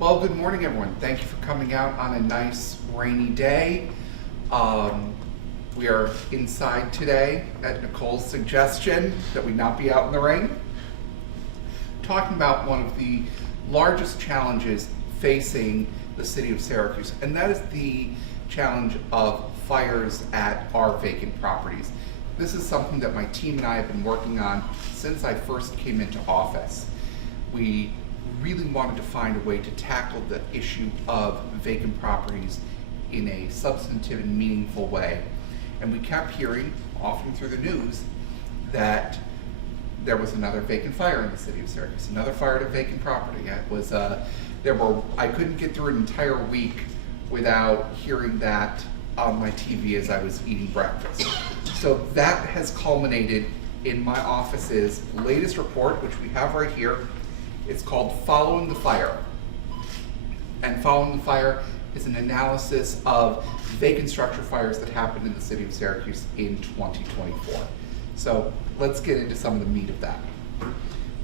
Well, good morning, everyone. Thank you for coming out on a nice rainy day. We are inside today at Nicole's suggestion that we not be out in the rain, talking about one of the largest challenges facing the city of Syracuse, and that is the challenge of fires at our vacant properties. This is something that my team and I have been working on since I first came into office. We really wanted to find a way to tackle the issue of vacant properties in a substantive and meaningful way. And we kept hearing, often through the news, that there was another vacant fire in the city of Syracuse, another fire at a vacant property. It was, I couldn't get through an entire week without hearing that on my TV as I was eating breakfast. So that has culminated in my office's latest report, which we have right here. It's called Following the Fire. And Following the Fire is an analysis of vacant structure fires that happened in the city of Syracuse in 2024. So let's get into some of the meat of that.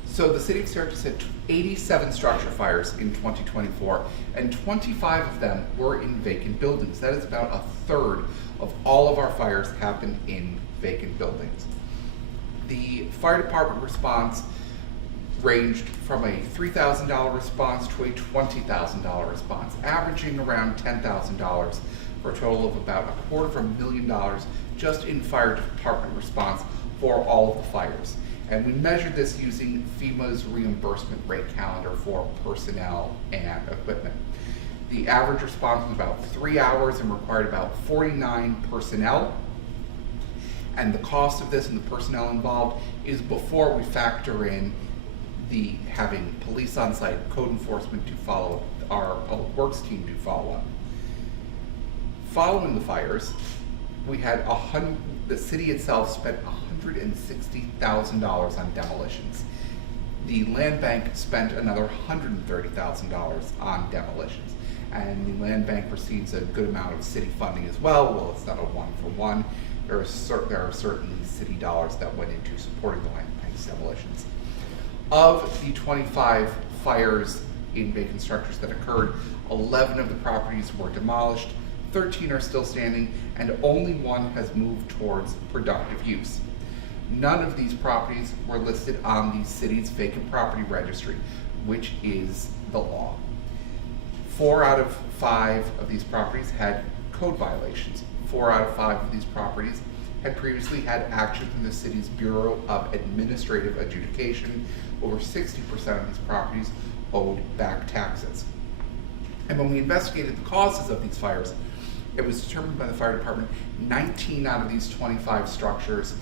So the city of Syracuse had 87 structure fires in 2024, and 25 of them were in vacant buildings. That is about a third of all of our fires happen in vacant buildings. The fire department response ranged from a $3,000 response to a $20,000 response, averaging around $10,000 for a total of about $250,000 just in fire department response for all of the fires. And we measured this using FEMA's reimbursement rate calendar for personnel and equipment. The average response was about 3 hours and required about 49 personnel. And the cost of this and the personnel involved is before we factor in the having police on site, code enforcement to follow, our public works team to follow up. Following the fires, we had the city itself spent $160,000 on demolitions. The land bank spent another $130,000 on demolitions. And the land bank receives a good amount of city funding as well. Well, it's not a one-for-one. There are certainly city dollars that went into supporting the land bank's demolitions. Of the 25 fires in vacant structures that occurred, 11 of the properties were demolished, 13 are still standing, and only one has moved towards productive use. None of these properties were listed on the city's vacant property registry, which is the law. 4 out of 5 of these properties had code violations. 4 out of 5 of these properties had previously had action from the city's Bureau of Administrative Adjudication. Over 60% of these properties owed back taxes. And when we investigated the causes of these fires, it was determined by the fire department 19 out of these 25 structures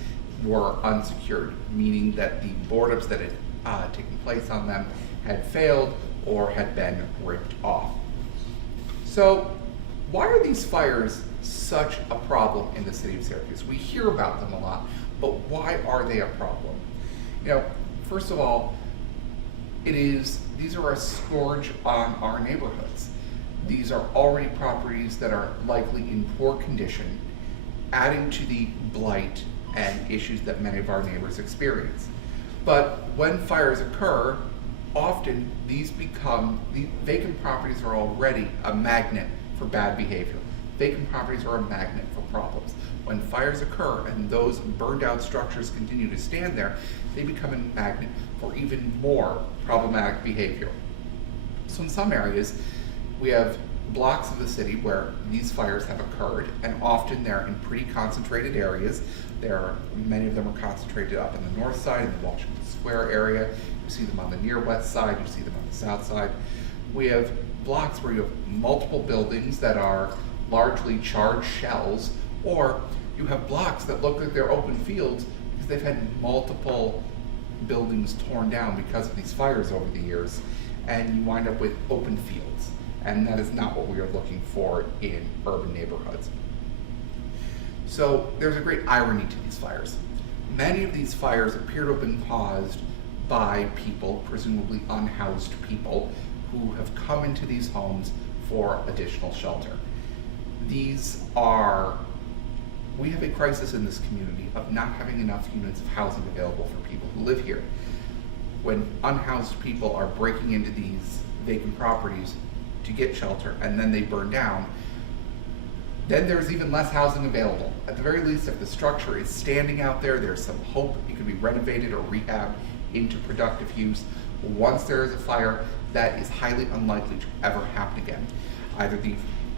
were unsecured, meaning that the board-ups that had taken place on them had failed or had been ripped off. So why are these fires such a problem in the city of Syracuse? We hear about them a lot, but why are they a problem? First of all, these are a scourge on our neighborhoods. These are already properties that are likely in poor condition, adding to the blight and issues that many of our neighbors experience. But when fires occur, often these vacant properties are already a magnet for bad behavior. Vacant properties are a magnet for problems. When fires occur and those burned out structures continue to stand there, they become a magnet for even more problematic behavior. So in some areas, we have blocks of the city where these fires have occurred, and often they're in pretty concentrated areas. Many of them are concentrated up on the north side, in the Washington Square area. You see them on the near west side, you see them on the south side. We have blocks where you have multiple buildings that are largely charred shells, or you have blocks that look like they're open fields because they've had multiple buildings torn down because of these fires over the years, and you wind up with open fields. And that is not what we are looking for in urban neighborhoods. So there's a great irony to these fires. Many of these fires appear to have been caused by people, presumably unhoused people, who have come into these homes for additional shelter. We have a crisis in this community of not having enough units of housing available for people who live here. When unhoused people are breaking into these vacant properties to get shelter and then they burn down, then there's even less housing available. At the very least, if the structure is standing out there, there's some hope it could be renovated or rehabbed into productive use. Once there is a fire, that is highly unlikely to ever happen again. Either the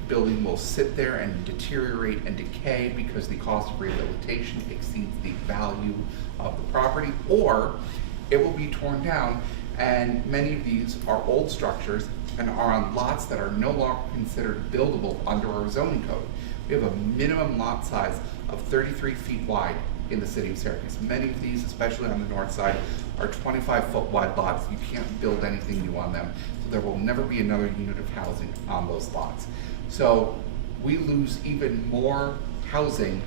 building will sit there and deteriorate and decay because the cost of rehabilitation exceeds the value of the property, or it will be torn down, and many of these are old structures and are on lots that are no longer considered buildable under our zoning code. We have a minimum lot size of 33 feet wide in the city of Syracuse. Many of these, especially on the north side, are 25-foot wide lots. You can't build anything new on them, so there will never be another unit of housing on those lots. So we lose even more housing,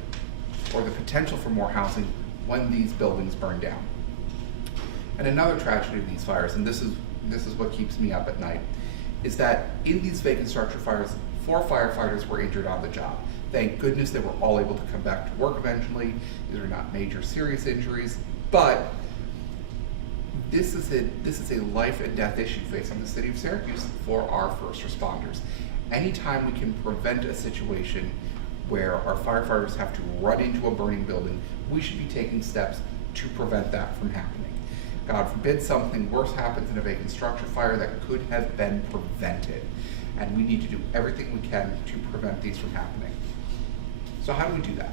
or the potential for more housing, when these buildings burn down. And another tragedy of these fires, and this is what keeps me up at night, is that in these vacant structure fires, 4 firefighters were injured on the job. Thank goodness they were all able to come back to work eventually. These are not major serious injuries, but this is a life and death issue facing the city of Syracuse for our first responders. Anytime we can prevent a situation where our firefighters have to run into a burning building, we should be taking steps to prevent that from happening. God forbid something worse happens in a vacant structure fire that could have been prevented. And we need to do everything we can to prevent these from happening. So how do we do that?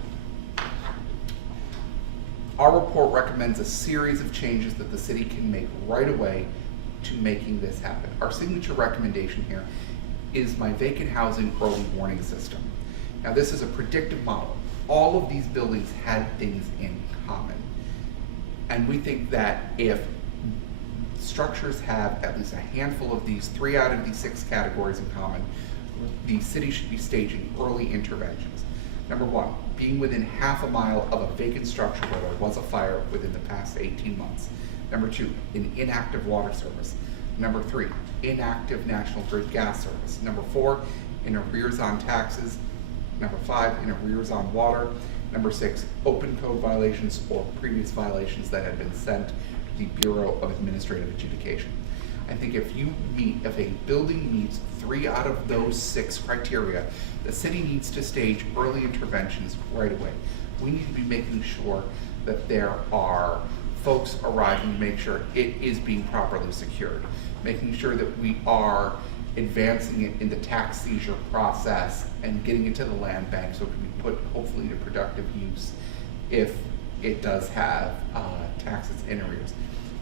Our report recommends a series of changes that the city can make right away to making this happen. Our signature recommendation here is my vacant housing early warning system. Now this is a predictive model. All of these buildings had things in common. And we think that if structures have at least a handful of these, 3 out of these 6 categories in common, the city should be staging early interventions. Number 1, being within half a mile of a vacant structure where there was a fire within the past 18 months. Number 2, an inactive water service. Number 3, inactive National Grid gas service. Number 4, in arrears on taxes. Number 5, in arrears on water. Number 6, open code violations or previous violations that had been sent to the Bureau of Administrative Adjudication. I think if a building meets 3 out of those 6 criteria, the city needs to stage early interventions right away. We need to be making sure that there are folks arriving to make sure it is being properly secured, making sure that we are advancing it in the tax seizure process and getting it to the land bank so it can be put hopefully to productive use if it does have taxes in arrears.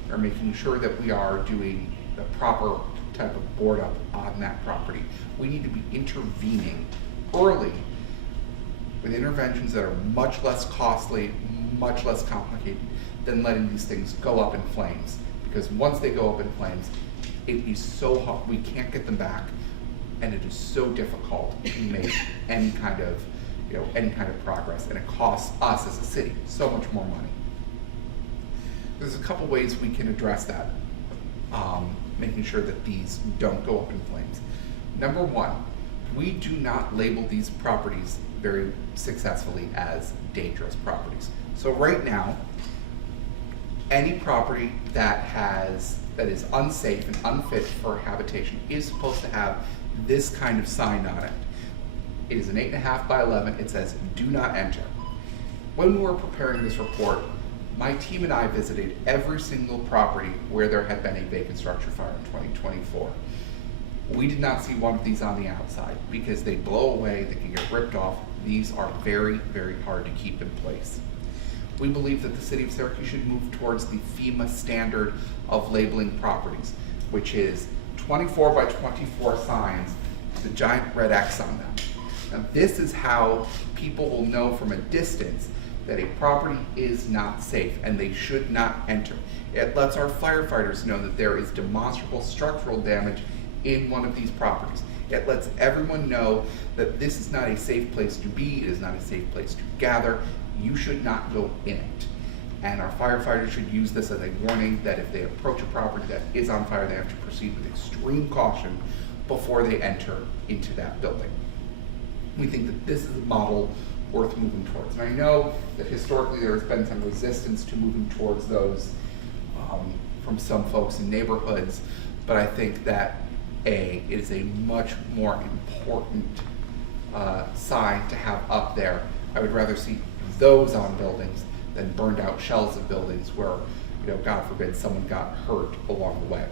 Or making sure that we are doing the proper type of board up on that property. We need to be intervening early with interventions that are much less costly, much less complicated than letting these things go up in flames. Because once they go up in flames, it is so hot, we can't get them back, and it is so difficult to make any kind of progress, and it costs us as a city so much more money. There's a couple ways we can address that, making sure that these don't go up in flames. Number 1, we do not label these properties very successfully as dangerous properties. So right now, any property that is unsafe and unfit for habitation is supposed to have this kind of sign on it. It is an 8.5 by 11. It says, "Do not enter." When we were preparing this report, my team and I visited every single property where there had been a vacant structure fire in 2024. We did not see one of these on the outside because they blow away, they can get ripped off. These are very, very hard to keep in place. We believe that the city of Syracuse should move towards the FEMA standard of labeling properties, which is 24 by 24 signs with a giant red X on them. Now this is how people will know from a distance that a property is not safe and they should not enter. It lets our firefighters know that there is demonstrable structural damage in one of these properties. It lets everyone know that this is not a safe place to be, it is not a safe place to gather, you should not go in it. And our firefighters should use this as a warning that if they approach a property that is on fire, they have to proceed with extreme caution before they enter into that building. We think that this is a model worth moving towards. And I know that historically there has been some resistance to moving towards those from some folks in neighborhoods, but I think that it is a much more important sign to have up there. I would rather see those on buildings than burned out shells of buildings where, God forbid, someone got hurt along the way.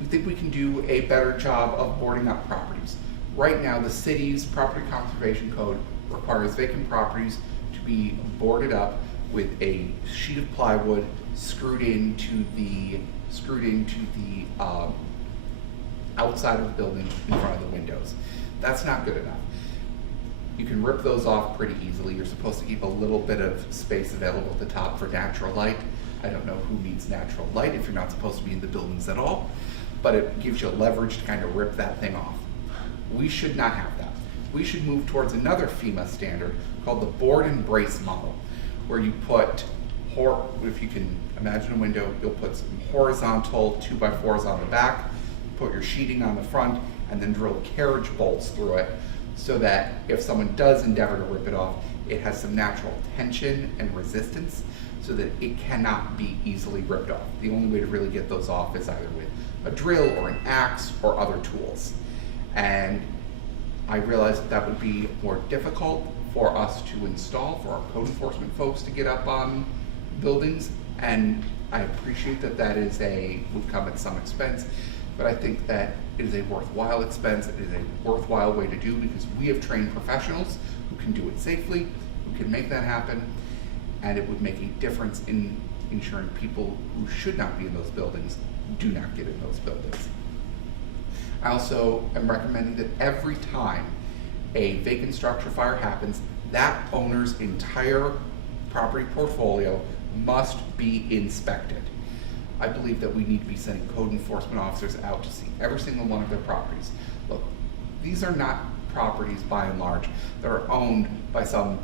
We think we can do a better job of boarding up properties. Right now, the city's property conservation code requires vacant properties to be boarded up with a sheet of plywood screwed into the outside of the building in front of the windows. That's not good enough. You can rip those off pretty easily. You're supposed to keep a little bit of space available at the top for natural light. I don't know who needs natural light if you're not supposed to be in the buildings at all, but it gives you leverage to kind of rip that thing off. We should not have that. We should move towards another FEMA standard called the board and brace model, where you put, if you can imagine a window, you'll put some horizontal 2x4s on the back, put your sheeting on the front, and then drill carriage bolts through it so that if someone does endeavor to rip it off, it has some natural tension and resistance so that it cannot be easily ripped off. The only way to really get those off is either with a drill or an axe or other tools. And I realized that that would be more difficult for us to install, for our code enforcement folks to get up on buildings, and I appreciate that that would come at some expense, but I think that it is a worthwhile expense. It is a worthwhile way to do, because we have trained professionals who can do it safely, who can make that happen, and it would make a difference in ensuring people who should not be in those buildings do not get in those buildings. I also am recommending that every time a vacant structure fire happens, that owner's entire property portfolio must be inspected. I believe that we need to be sending code enforcement officers out to see every single one of their properties. Look, these are not properties by and large that are owned by some,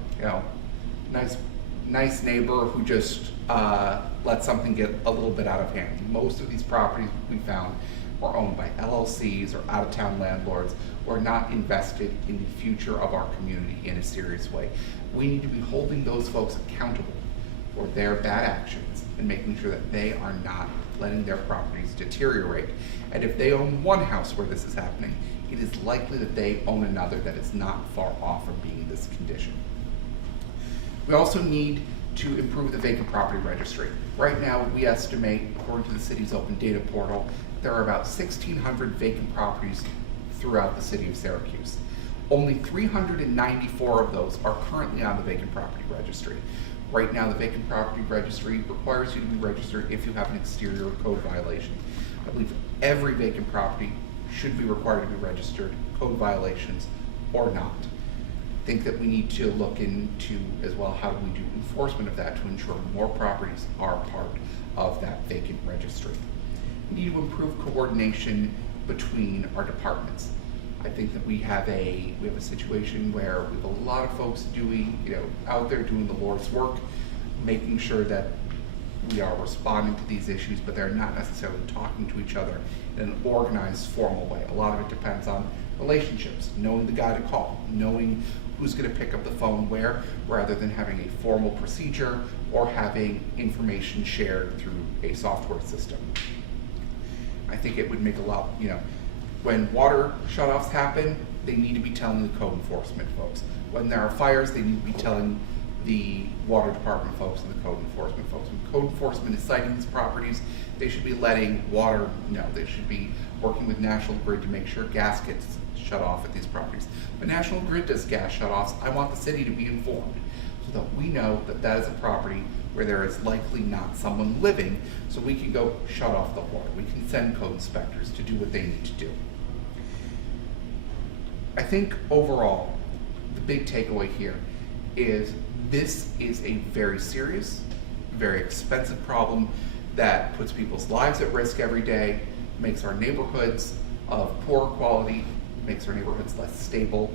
nice neighbor who just let something get a little bit out of hand. Most of these properties we found were owned by LLCs or out-of-town landlords who are not invested in the future of our community in a serious way. We need to be holding those folks accountable for their bad actions and making sure that they are not letting their properties deteriorate. And if they own one house where this is happening, it is likely that they own another that is not far off from being in this condition. We also need to improve the vacant property registry. Right now, we estimate, according to the city's open data portal, there are about 1,600 vacant properties throughout the city of Syracuse. Only 394 of those are currently on the vacant property registry. Right now, the vacant property registry requires you to be registered if you have an exterior code violation. I believe every vacant property should be required to be registered, code violations or not. I think that we need to look into as well how do we do enforcement of that to ensure more properties are part of that vacant registry. We need to improve coordination between our departments. I think that we have a situation where we have a lot of folks doing, out there doing the Lord's work, making sure that we are responding to these issues, but they're not necessarily talking to each other in an organized, formal way. A lot of it depends on relationships, knowing the guy to call, knowing who's going to pick up the phone where, rather than having a formal procedure or having information shared through a software system. I think it would make a lot, when water shutoffs happen, they need to be telling the code enforcement folks. When there are fires, they need to be telling the water department folks and the code enforcement folks. When code enforcement is citing these properties, they should be letting water know. They should be working with National Grid to make sure gas gets shut off at these properties. When National Grid does gas shutoffs, I want the city to be informed so that we know that that is a property where there is likely not someone living, so we can go shut off the water. We can send code inspectors to do what they need to do. I think overall, the big takeaway here is this is a very serious, very expensive problem that puts people's lives at risk every day, makes our neighborhoods of poor quality, makes our neighborhoods less stable,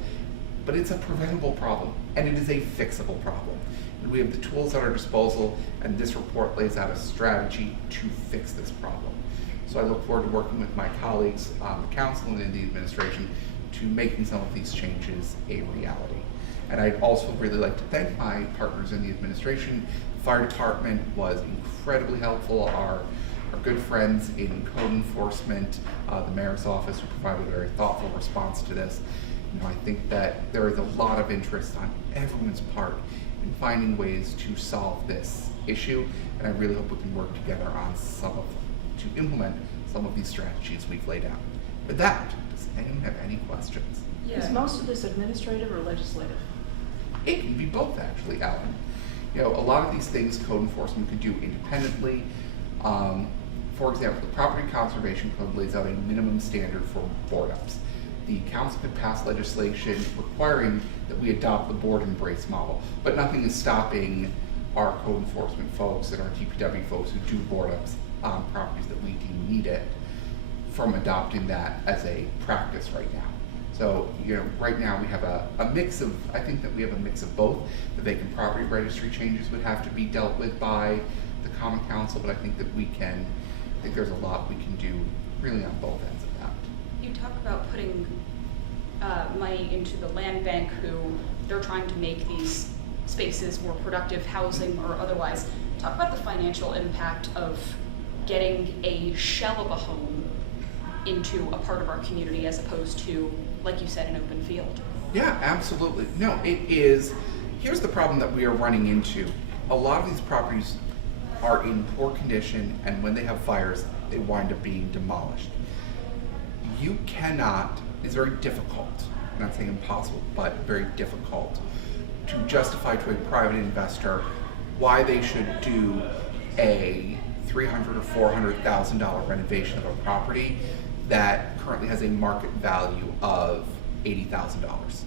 but it's a preventable problem and it is a fixable problem. And we have the tools at our disposal, and this report lays out a strategy to fix this problem. So I look forward to working with my colleagues on the council and in the administration to making some of these changes a reality. And I'd also really like to thank my partners in the administration. The fire department was incredibly helpful. Our our good friends in code enforcement, the mayor's office, who provided a very thoughtful response to this. I think that there is a lot of interest on everyone's part in finding ways to solve this issue, and I really hope we can work together on to implement some of these strategies we've laid out. With that, does anyone have any questions? Yeah. Is most of this administrative or legislative? It can be both, actually, Ellen. A lot of these things code enforcement could do independently. For example, the Property Conservation Code lays out a minimum standard for board ups. The council could pass legislation requiring that we adopt the board embrace model, but nothing is stopping our code enforcement folks and our DPW folks who do board ups on properties that we deem need it from adopting that as a practice right now. So, right now we have a mix of, I think that we have a mix of both. The vacant property registry changes would have to be dealt with by the Common Council, but I think that I think there's a lot we can do really on both ends of that. You talk about putting money into the land bank, who they're trying to make these spaces more productive, housing or otherwise. Talk about the financial impact of getting a shell of a home into a part of our community as opposed to, like you said, an open field. Yeah, absolutely. No, it is. Here's the problem that we are running into. A lot of these properties are in poor condition, and when they have fires, they wind up being demolished. You cannot, it's very difficult, I'm not saying impossible, but very difficult to justify to a private investor why they should do a $300,000 or $400,000 renovation of a property that currently has a market value of $80,000.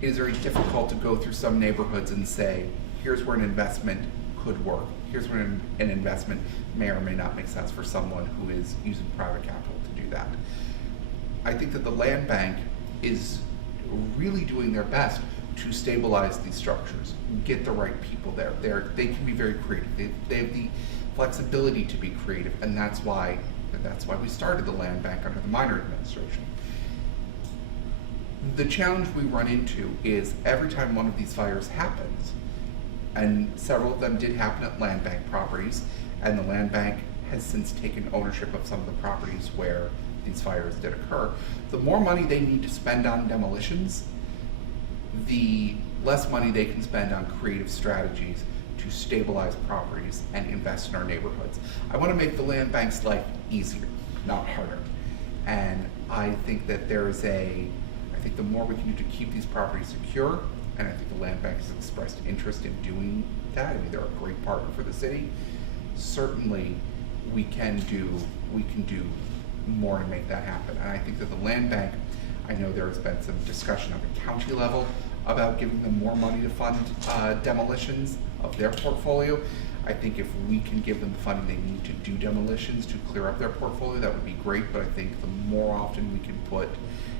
It is very difficult to go through some neighborhoods and say, here's where an investment could work. Here's where an investment may or may not make sense for someone who is using private capital to do that. I think that the land bank is really doing their best to stabilize these structures, get the right people there. They can be very creative. They have the flexibility to be creative, and that's why we started the land bank under the Minor administration. The challenge we run into is every time one of these fires happens, and several of them did happen at land bank properties, and the land bank has since taken ownership of some of the properties where these fires did occur, the more money they need to spend on demolitions, the less money they can spend on creative strategies to stabilize properties and invest in our neighborhoods. I want to make the land bank's life easier, not harder. And I think that I think the more we can do to keep these properties secure, and I think the land bank has expressed interest in doing that. I mean, they're a great partner for the city. Certainly, we can do more to make that happen. And I think that the land bank, I know there has been some discussion at the county level about giving them more money to fund demolitions of their portfolio. I think if we can give them the funding they need to do demolitions to clear up their portfolio, that would be great. But I think the more often we can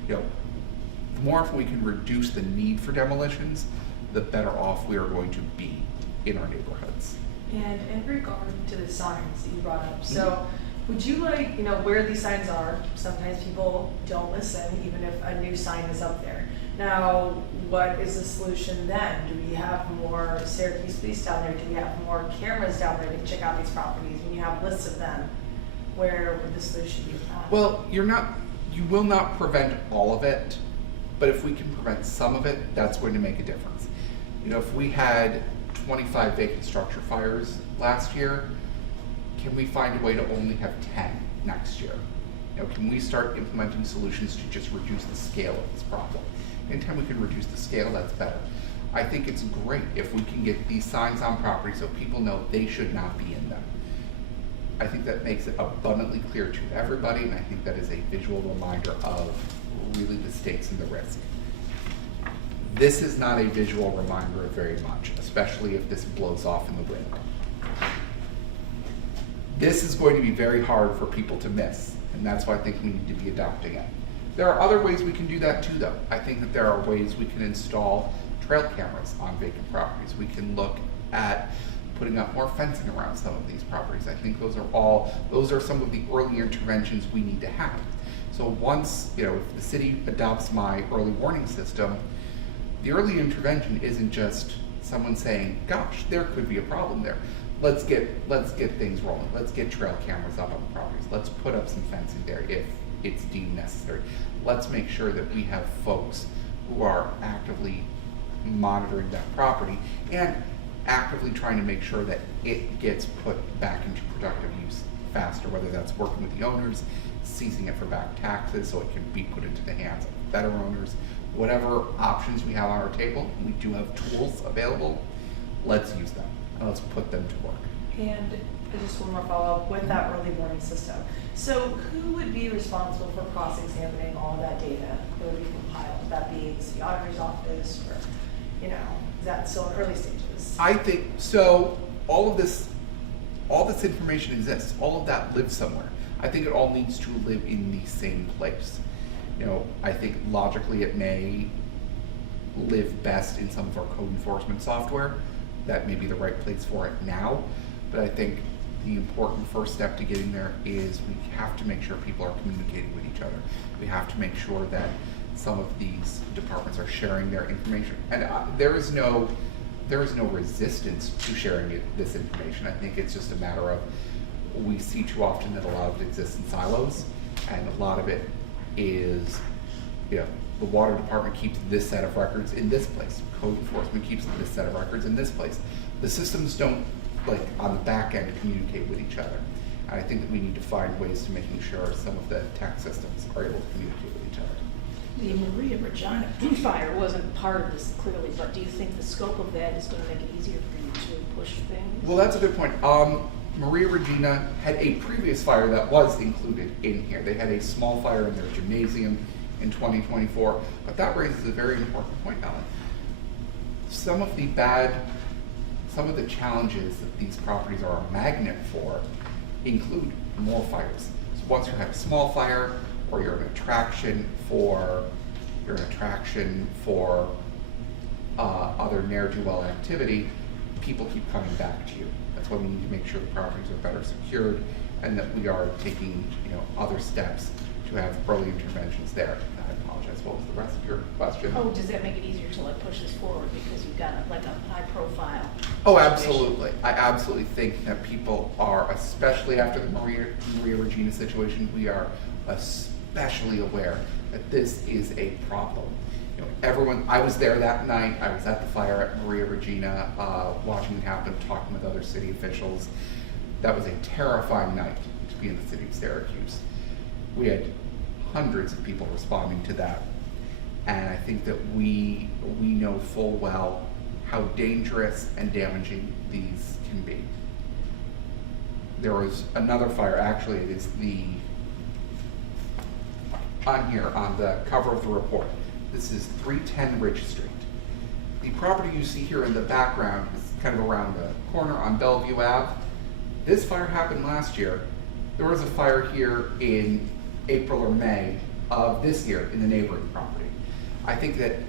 the more often we can reduce the need for demolitions, the better off we are going to be in our neighborhoods. And in regard to the signs that you brought up, so would you like, where these signs are, sometimes people don't listen, even if a new sign is up there. Now, what is the solution then? Do we have more Syracuse police down there? Do we have more cameras down there to check out these properties? When you have lists of them, where would the solution be found? Well, you will not prevent all of it, but if we can prevent some of it, that's going to make a difference. If we had 25 vacant structure fires last year, can we find a way to only have 10 next year? Can we start implementing solutions to just reduce the scale of this problem? Anytime we can reduce the scale, that's better. I think it's great if we can get these signs on property so people know they should not be in them. I think that makes it abundantly clear to everybody, and I think that is a visual reminder of really the stakes and the risk. This is not a visual reminder of very much, especially if this blows off in the wind. This is going to be very hard for people to miss, and that's why I think we need to be adopting it. There are other ways we can do that too, though. I think that there are ways we can install trail cameras on vacant properties. We can look at putting up more fencing around some of these properties. I think those are some of the early interventions we need to have. So once, if the city adopts my early warning system, the early intervention isn't just someone saying, gosh, there could be a problem there, let's get things rolling. Let's get trail cameras up on the properties. Let's put up some fencing there if it's deemed necessary. Let's make sure that we have folks who are actively monitoring that property and actively trying to make sure that it gets put back into productive use faster, whether that's working with the owners, seizing it for back taxes so it can be put into the hands of better owners. Whatever options we have on our table, we do have tools available. Let's use them and let's put them to work. And just one more follow-up with that early warning system. So who would be responsible for cross-examining all of that data that would be compiled? Would that be the city auditor's office, or, is that still in early stages? I think so. All this information exists. All of that lives somewhere. I think it all needs to live in the same place. I think logically it may live best in some of our code enforcement software. That may be the right place for it now, but I think the important first step to getting there is we have to make sure people are communicating with each other. We have to make sure that some of these departments are sharing their information, and there is no resistance to sharing this information. I think it's just a matter of, we see too often that a lot of it exists in silos, and a lot of it is, the water department keeps this set of records in this place. Code enforcement keeps this set of records in this place. The systems don't, on the back end, communicate with each other. And I think that we need to find ways to making sure some of the tech systems are able to communicate with each other. The Maria Regina fire wasn't part of this clearly, but do you think the scope of that is going to make it easier for you to push things? Well, that's a good point. Maria Regina had a previous fire that was included in here. They had a small fire in their gymnasium in 2024, but that raises a very important point, Ellen. Some of the challenges that these properties are a magnet for include more fires. So once you have a small fire, or you're an attraction for other ne'er-do-well activity, people keep coming back to you. That's why we need to make sure the properties are better secured and that we are taking other steps to have early interventions there. I apologize. What was the rest of your question? Oh, does that make it easier to push this forward because you've got a high profile? Oh, situation? absolutely. I absolutely think that people are, especially after the Maria Regina situation, we are especially aware that this is a problem. Everyone, I was there that night. I was at the fire at Maria Regina, watching it happen, talking with other city officials. That was a terrifying night to be in the city of Syracuse. We had hundreds of people responding to that. And I think that we know full well how dangerous and damaging these can be. There was another fire, actually it is on here, on the cover of the report. This is 310 Ridge Street. The property you see here in the background is kind of around the corner on Bellevue Ave. This fire happened last year. There was a fire here in April or May of this year in the neighboring property. I think that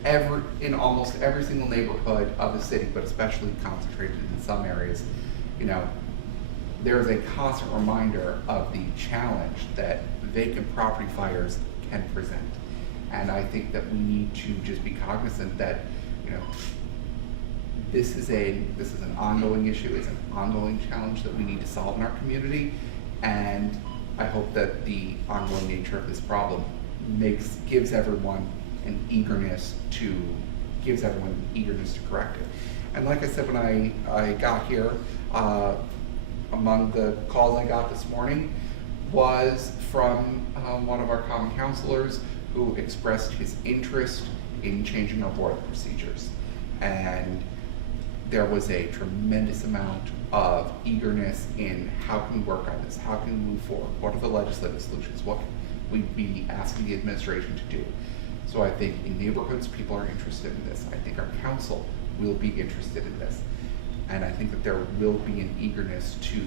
in almost every single neighborhood of the city, but especially concentrated in some areas, there is a constant reminder of the challenge that vacant property fires can present. And I think that we need to just be cognizant that, this is an ongoing issue, it's an ongoing challenge that we need to solve in our community. And I hope that the ongoing nature of this problem gives everyone an eagerness to correct it. And like I said, when I got here, among the calls I got this morning was from one of our common counselors who expressed his interest in changing our board of procedures. And there was a tremendous amount of eagerness in how can we work on this? How can we move forward? What are the legislative solutions? What can we be asking the administration to do? So I think in neighborhoods, people are interested in this. I think our council will be interested in this. And I think that there will be an eagerness to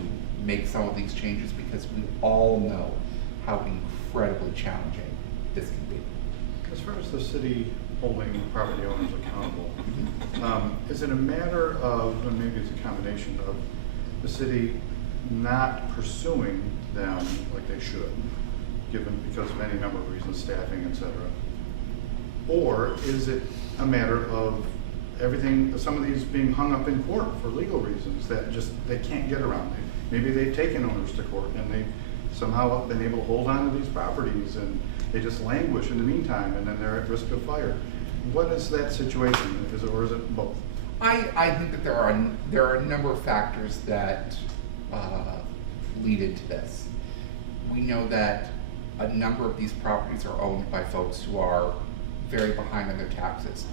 make some of these changes because we all know how incredibly challenging this can be. As far as the city holding property owners accountable, is it a matter of, and maybe it's a combination of, the city not pursuing them like they should, because of any number of reasons, staffing, etc.? Or is it a matter of everything, some of these being hung up in court for legal reasons that just, they can't get around. Maybe they've taken owners to court and they've somehow been able to hold on to these properties and they just languish in the meantime and then they're at risk of fire. What is that situation? Or is it both? I think that there are a number of factors that lead into this. We know that a number of these properties are owned by folks who are very behind on their taxes.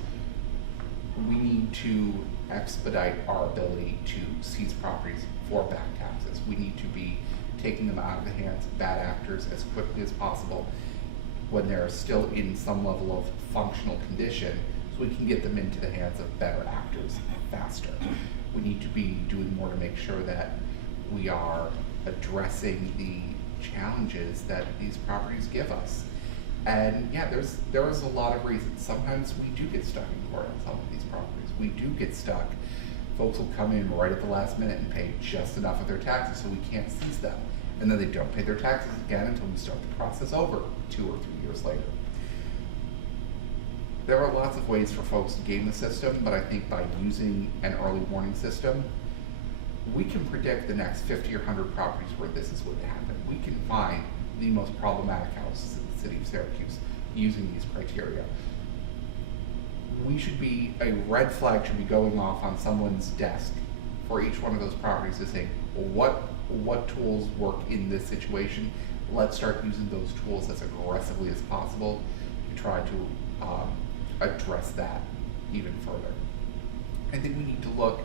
We need to expedite our ability to seize properties for back taxes. We need to be taking them out of the hands of bad actors as quickly as possible when they're still in some level of functional condition, so we can get them into the hands of better actors faster. We need to be doing more to make sure that we are addressing the challenges that these properties give us. And yeah, there is a lot of reasons. Sometimes we do get stuck in court on some of these properties. We do get stuck. Folks will come in right at the last minute and pay just enough of their taxes so we can't seize them. And then they don't pay their taxes again until we start the process over 2 or 3 years later. There are lots of ways for folks to game the system, but I think by using an early warning system, we can predict the next 50 or 100 properties where this is going to happen. We can find the most problematic houses in the city of Syracuse using these criteria. A red flag should be going off on someone's desk for each one of those properties to say, well, what tools work in this situation? Let's start using those tools as aggressively as possible to try to address that even further. I think we need to look,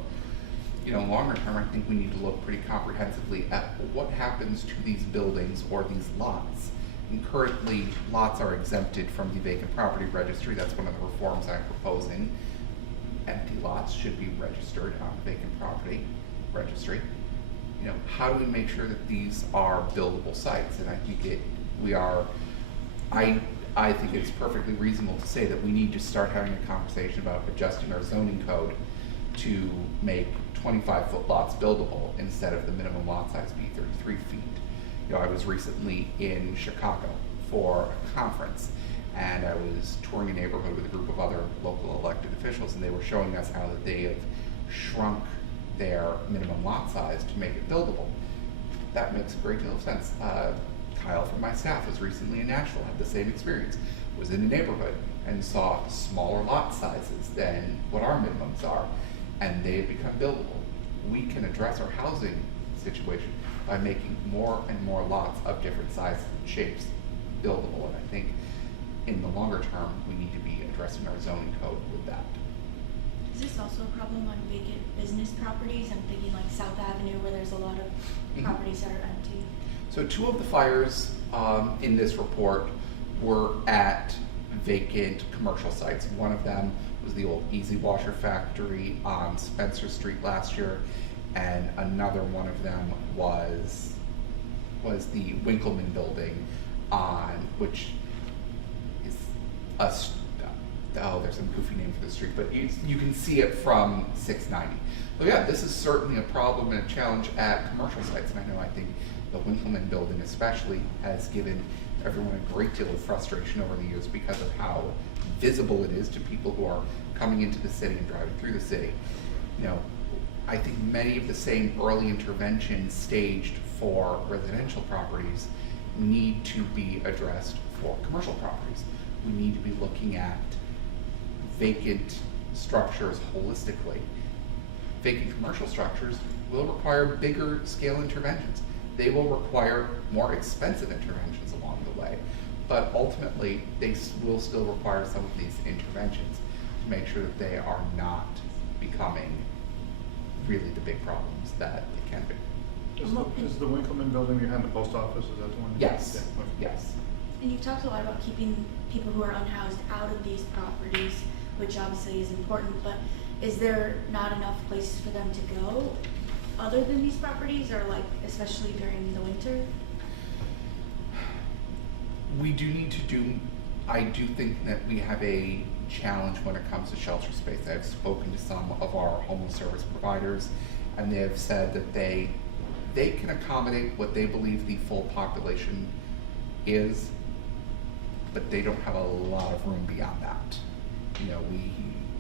longer term, I think we need to look pretty comprehensively at what happens to these buildings or these lots. And currently, lots are exempted from the vacant property registry. That's one of the reforms I'm proposing. Empty lots should be registered on the vacant property registry. How do we make sure that these are buildable sites? And I think I think it's perfectly reasonable to say that we need to start having a conversation about adjusting our zoning code to make 25-foot lots buildable instead of the minimum lot size be 33 feet. I was recently in Chicago for a conference, and I was touring a neighborhood with a group of other local elected officials, and they were showing us how that they have shrunk their minimum lot size to make it buildable. That makes a great deal of sense. Kyle from my staff was recently in Nashville, had the same experience, was in a neighborhood and saw smaller lot sizes than what our minimums are, and they have become buildable. We can address our housing situation by making more and more lots of different sizes and shapes buildable, and I think in the longer term, we need to be addressing our zoning code with that. Is this also a problem on vacant business properties? I'm thinking like South Avenue where there's a lot of properties that are empty. So 2 of the fires in this report were at vacant commercial sites. One of them was the old Easy Washer factory on Spencer Street last year, and another one of them was the Winkleman building which is there's some goofy name for the street, but you can see it from 690. So yeah, this is certainly a problem and a challenge at commercial sites, and I think the Winkleman building especially has given everyone a great deal of frustration over the years because of how visible it is to people who are coming into the city and driving through the city. I think many of the same early interventions staged for residential properties need to be addressed for commercial properties. We need to be looking at vacant structures holistically. Vacant commercial structures will require bigger scale interventions. They will require more expensive interventions along the way, but ultimately they will still require some of these interventions to make sure that they are not becoming really the big problems that they can be. Is the Winkleman building behind the post office, is that the one? Yes, Yeah, okay. yes. And you've talked a lot about keeping people who are unhoused out of these properties, which obviously is important, but is there not enough places for them to go other than these properties, or like especially during the winter? We do need to I do think that we have a challenge when it comes to shelter space. I've spoken to some of our homeless service providers, and they have said that they can accommodate what they believe the full population is, but they don't have a lot of room beyond that.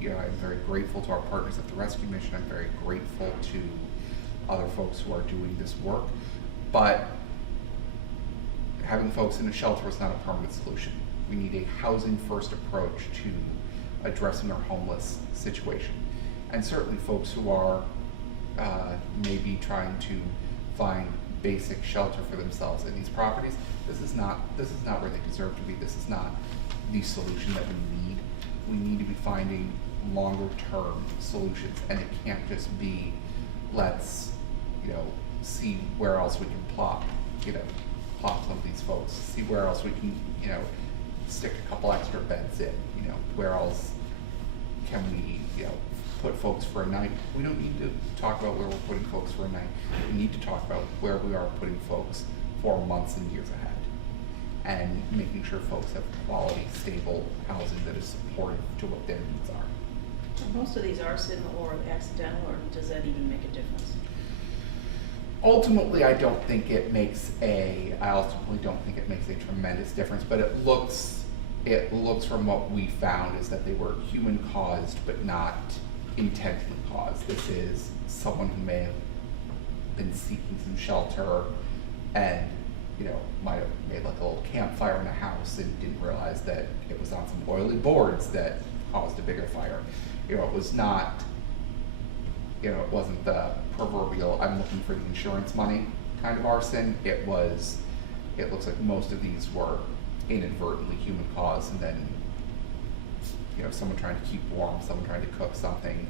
I'm very grateful to our partners at the Rescue Mission. I'm very grateful to other folks who are doing this work. But having folks in a shelter is not a permanent solution. We need a housing first approach to addressing our homeless situation. And certainly folks who are maybe trying to find basic shelter for themselves in these properties, this is not where they deserve to be. This is not the solution that we need. We need to be finding longer term solutions, and it can't just be let's see where else we can plop some of these folks, see where else we can stick a couple extra beds in, where else can we put folks for a night. We don't need to talk about where we're putting folks for a night. We need to talk about where we are putting folks for months and years ahead, and making sure folks have quality, stable housing that is supportive to what their needs are. Most of these are arson or accidental, or does that even make a difference? Ultimately, I don't think it makes a tremendous difference, but it looks from what we found is that they were human caused, but not intentionally caused. This is someone who may have been seeking some shelter and might have made like a little campfire in a house and didn't realize that it was on some oily boards that caused a bigger fire. It was not, it wasn't the proverbial I'm looking for the insurance money kind of arson. It looks like most of these were inadvertently human caused, and then someone trying to keep warm, someone trying to cook something,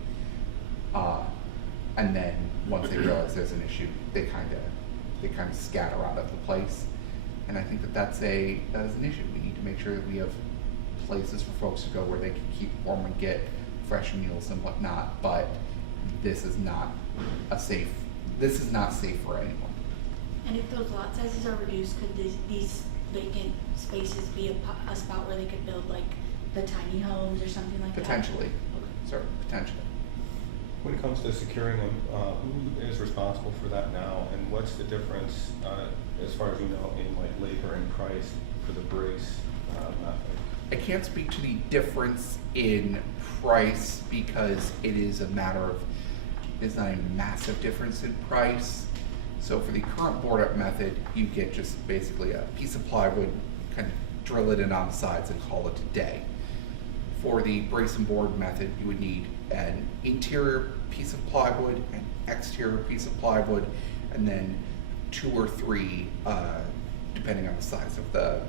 and then once they realize there's an issue, they kind of scatter out of the place. And I think that is an issue. We need to make sure that we have places for folks to go where they can keep warm and get fresh meals and whatnot. But this is not safe for anyone. And if those lot sizes are reduced, could these vacant spaces be a spot where they could build like the tiny homes or something like Potentially. that? Sorry, potentially. When it comes to securing them, who is responsible for that now, and what's the difference, as far as you know, in like labor and price for the brace? I can't speak to the difference in price because it's not a massive difference in price. So for the current board up method, you get just basically a piece of plywood, kind of drill it in on the sides and call it a day. For the brace and board method, you would need an interior piece of plywood, an exterior piece of plywood, and then 2 or 3, depending on the size of the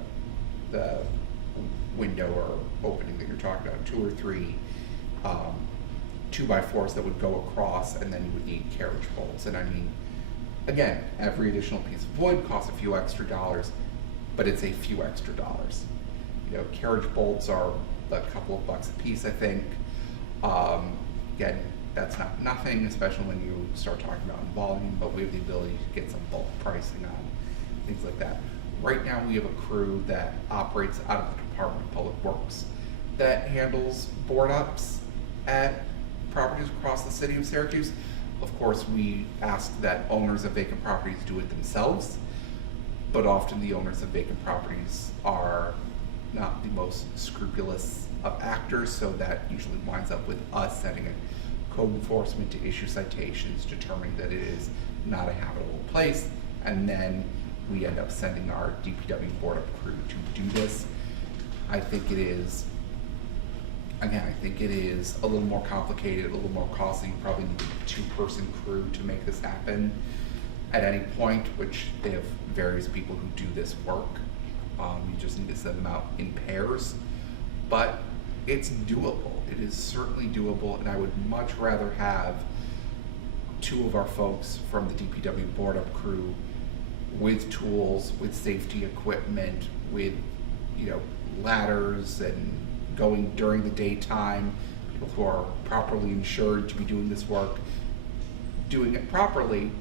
window or opening that you're talking about, 2 or 3 2x4s that would go across, and then you would need carriage bolts. And I mean, again, every additional piece of wood costs a few extra dollars, but it's a few extra dollars. Carriage bolts are a couple of bucks a piece, I think. Again, that's not nothing, especially when you start talking about volume, but we have the ability to get some bulk pricing on things like that. Right now, we have a crew that operates out of the Department of Public Works that handles board ups at properties across the city of Syracuse. Of course, we ask that owners of vacant properties do it themselves, but often the owners of vacant properties are not the most scrupulous of actors, so that usually winds up with us sending a code enforcement to issue citations, determining that it is not a habitable place, and then we end up sending our DPW board up crew to do this. I think it is a little more complicated, a little more costly. You probably need a 2-person crew to make this happen at any point, which they have various people who do this work. You just need to send them out in pairs, but it's doable. It is certainly doable, and I would much rather have 2 of our folks from the DPW board up crew with tools, with safety equipment, with ladders, and going during the daytime, people who are properly insured to be doing this work, doing it properly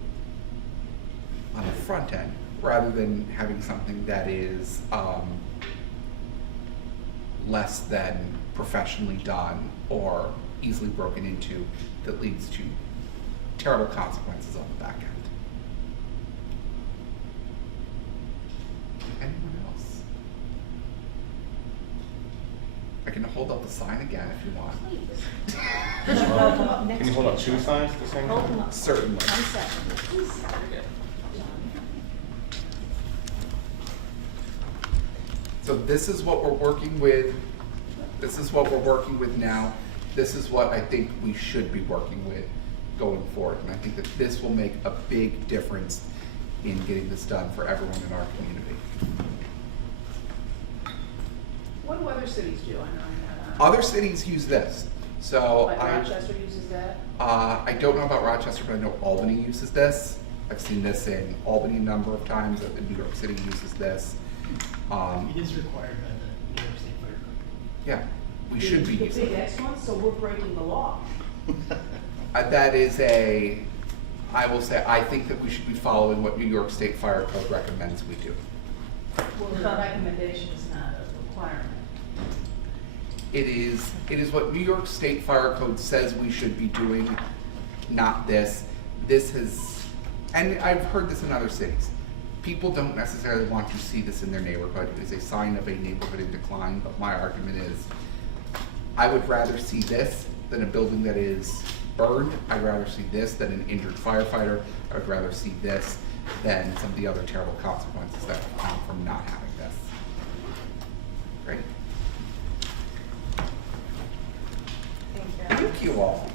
on the front end, rather than having something that is less than professionally done or easily broken into, that leads to terrible consequences on the back end. Anyone else? I can hold up the sign again if you want. Please. Could you hold them up next Can you to hold up each two other? signs at the same Hold time? them up. Certainly. 1 second, please. So this is what we're working with. This is what we're working with now. This is what I think we should be working with going forward. And I think that this will make a big difference in getting this done for everyone in our community. What do other cities do? I know. Other cities use this. So Like I, Rochester uses that? I don't know about Rochester, but I know Albany uses this. I've seen this in Albany a number of times. New York City uses this. It is required by the New York State Fire Code. Yeah, we should be The using big it. X one, so we're breaking the law. That is I will say, I think that we should be following what New York State Fire Code recommends we do. Well, the recommendation is not a requirement. It is what New York State Fire Code says we should be doing, not this. This has, and I've heard this in other cities. People don't necessarily want to see this in their neighborhood. It is a sign of a neighborhood in decline, but my argument is, I would rather see this than a building that is burned. I'd rather see this than an injured firefighter. I would rather see this than some of the other terrible consequences that come from not having this. Great. Thank you. Thank you all.